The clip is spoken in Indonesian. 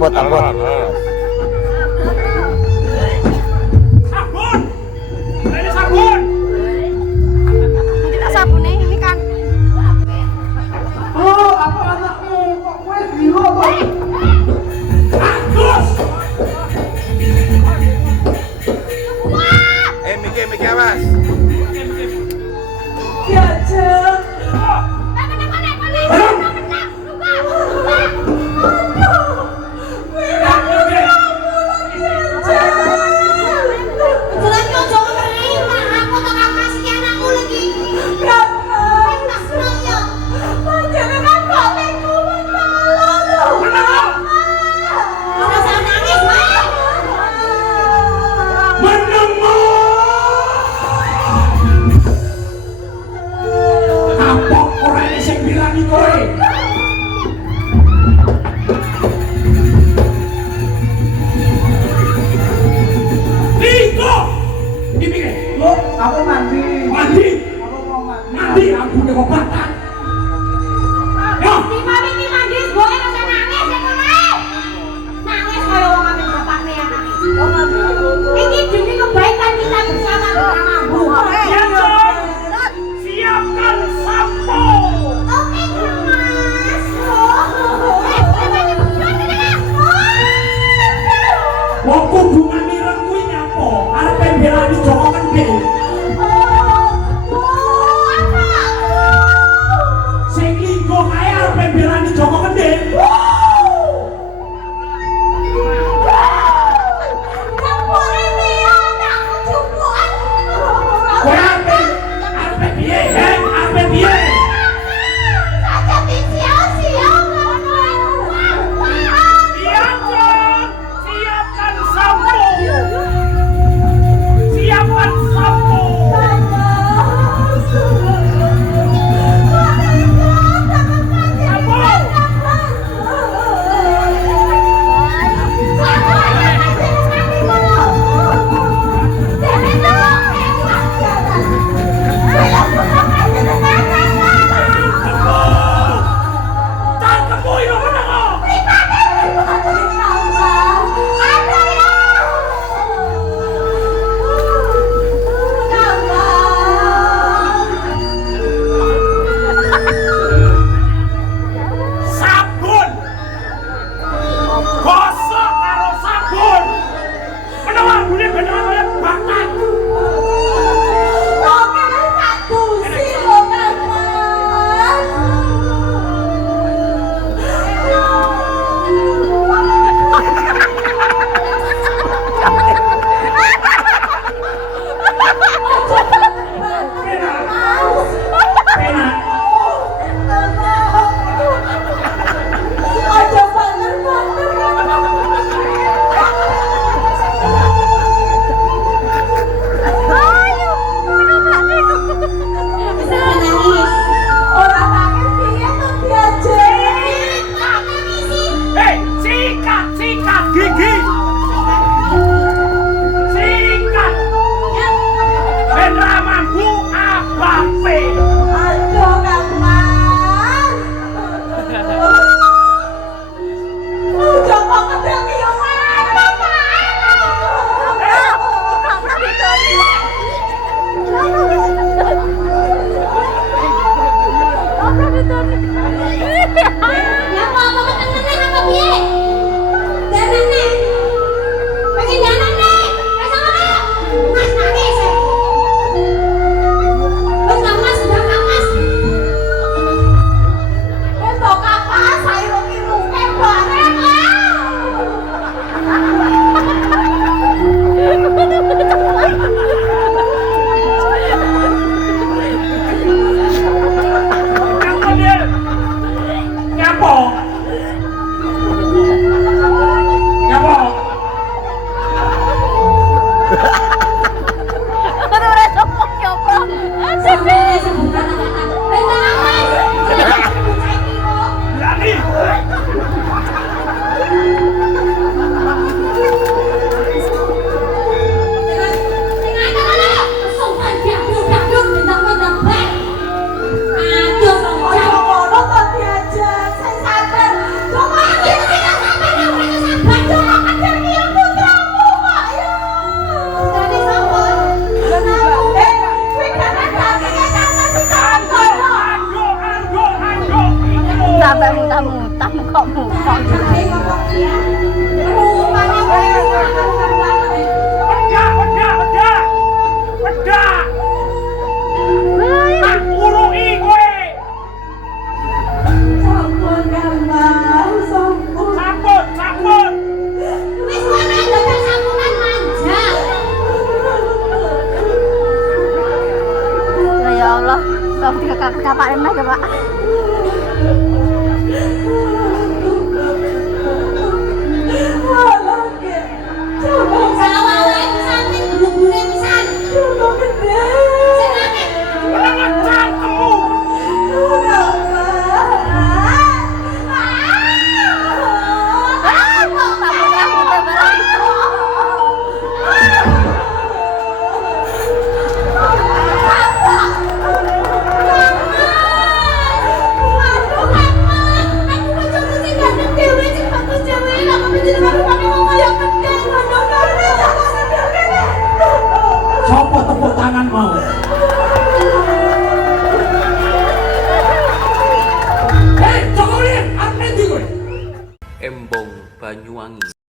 Apot. Sabun! Ini sabun! Kita sabunnya ini kan. Oh, apa anakmu? Kok kue biru apa? Agus! Mikir mas. Ya, Cek. Aku mandi. Aku mau mandi. Aku udah obatan. Si mami ini mandi, boleh nggak nangis ya mulai. Nangis kalau orang ambil bapaknya ya nangis. Ini demi kebaikan kita bersama Bu. Ya John, siapkan sampo. Oke Mas. Wong hubungan mireng kuwi nyapo? Arep mbelani Joko Kendhe. Sing linggo kae arep mbelani Joko Kendhe. Kowe arep piye? Arep piye? Iya John, siapkan sampo. Siapkan sampo. Tangkepmu itu bener kok. Sabun. Gosok karo sabun. Menawa bunyi beneran kaya bakat. Penak. Hei, sikat gigi. Sikat. Ben ramangku abape. Yang sampai muntah-muntah kok muntah. Pedak. Tak urungi kowe. Sampun. Wis kono dadak sampunan manja. Ya Allah, kok kapak enak ya, Pak. Salah wae pisan ning guru-gurune pisan. Menang cangkemmu. Sopo tepuk tangan mau. Hei, Jokowi, apa ndi kowe? Embong Banyuwangi.